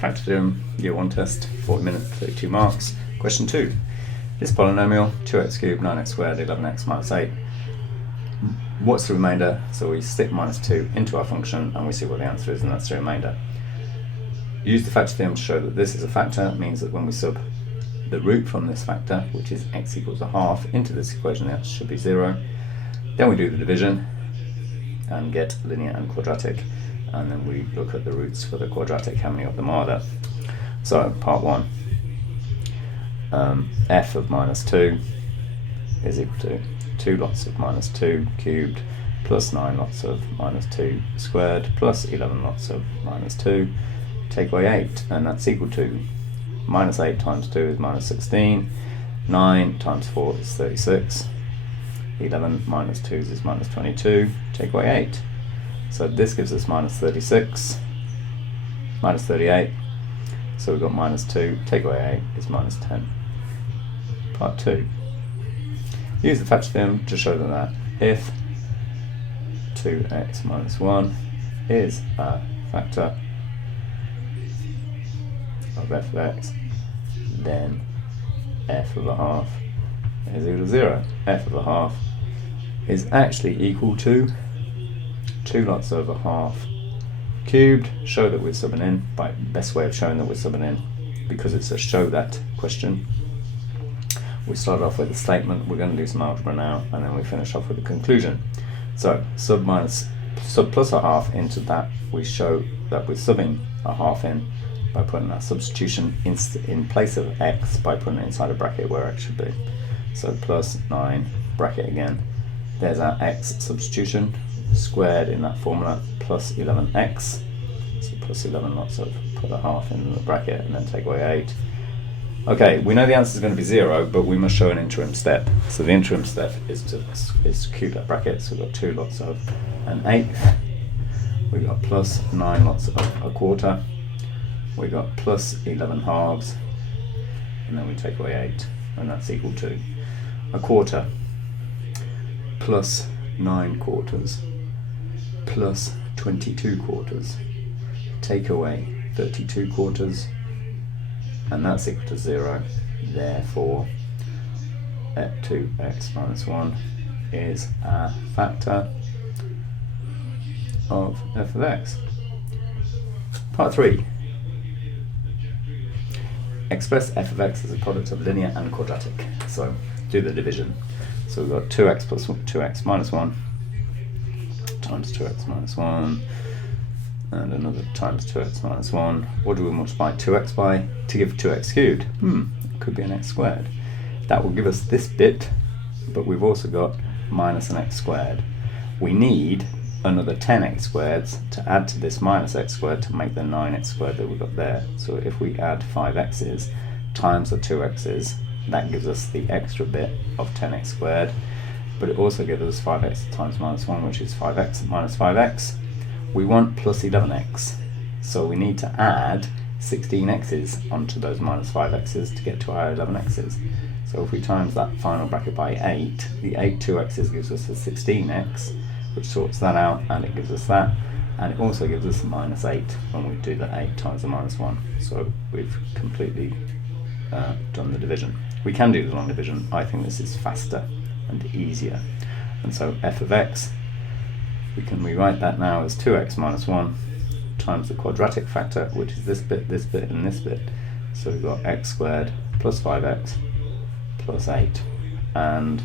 Factor theorem, year 1 test, 40 minutes, 32 marks. Question 2. This polynomial, 2x cubed, 9x squared, 11x minus 8. What's the remainder? So we stick minus 2 into our function and we see what the answer is, and that's the remainder. Use the factor theorem to show that this is a factor. It means that when we sub the root from this factor, which is x equals a half, into this equation, the answer should be 0. Then we do the division and get linear and quadratic, and then we look at the roots for the quadratic, how many of them are there. So part 1, f of minus 2 is equal to 2 lots of minus 2 cubed plus 9 lots of minus 2 squared plus 11 lots of minus 2, take away 8, and that's equal to minus 8 times 2 is minus 16, 9 times 4 is 36, 11 minus 2 is minus 22, take away 8. So this gives us minus 36, minus 38, so we've got minus 2, take away 8 is minus 10. Part 2. Use the factor theorem to show that if 2x minus 1 is a factor of f of x, then f of a half is equal to 0. F of a half is actually equal to 2 lots over half cubed. Show that we're subbing in. By best way of showing that we're subbing in, because it's a show that question, we start off with a statement. We're going to do some algebra now, and then we finish off with a conclusion. So sub plus a half into that, we show that we're subbing a half in by putting that substitution in place of x, by putting it inside a bracket where x should be. So plus 9 bracket again, there's our x substitution, squared in that formula, plus 11x, so plus 11 lots of, put a half in the bracket and then take away 8. Okay, we know the answer is going to be 0, but we must show an interim step. So the interim step is to cube that bracket. So we've got 2 lots of an eighth, we've got plus 9 lots of a quarter, we've got plus 11 halves, and then we take away 8, and that's equal to a quarter plus 9 quarters plus 22 quarters, take away 32 quarters, and that's equal to 0. Therefore, 2x minus 1 is a factor of f of x. Part 3. Express f of x as a product of linear and quadratic. So do the division. So we've got 2x plus 2x minus 1 times 2x minus 1, and another times 2x minus 1. What do we multiply 2x by to give 2x cubed? It could be an x squared. That will give us this bit, but we've also got minus an x squared. We need another 10x squareds to add to this minus x squared to make the 9x squared that we've got there. So if we add 5x's times the 2x's, that gives us the extra bit of 10x squared, but it also gives us 5x times minus 1, which is 5x minus 5x. We want plus 11x, so we need to add 16x's onto those minus 5x's to get to our 11x's. So if we times that final bracket by 8, the 8 2x's gives us a 16x, which sorts that out, and it gives us that, and it also gives us minus 8 when we do the 8 times the minus 1. So we've completely done the division. We can do the long division. I think this is faster and easier, and so f of x, we can rewrite that now as 2x minus 1 times the quadratic factor, which is this bit, and this bit. So we've got x squared plus 5x plus 8, and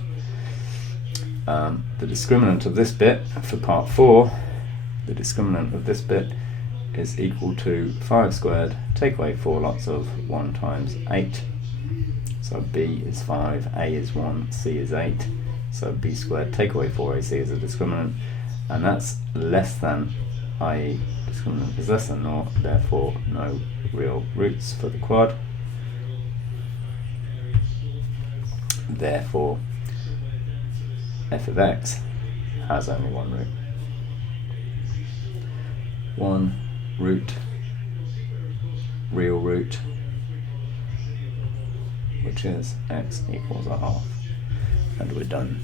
the discriminant of this bit for part 4, the discriminant of this bit is equal to 5 squared, take away 4 lots of 1 times 8. So b is 5, a is 1, c is 8. So b squared, take away 4ac is a discriminant, and that's less than, i.e. discriminant is less than 0, therefore no real roots for the quad. Therefore f of x has only one root. One root, real root, which is x equals a half, and we're done.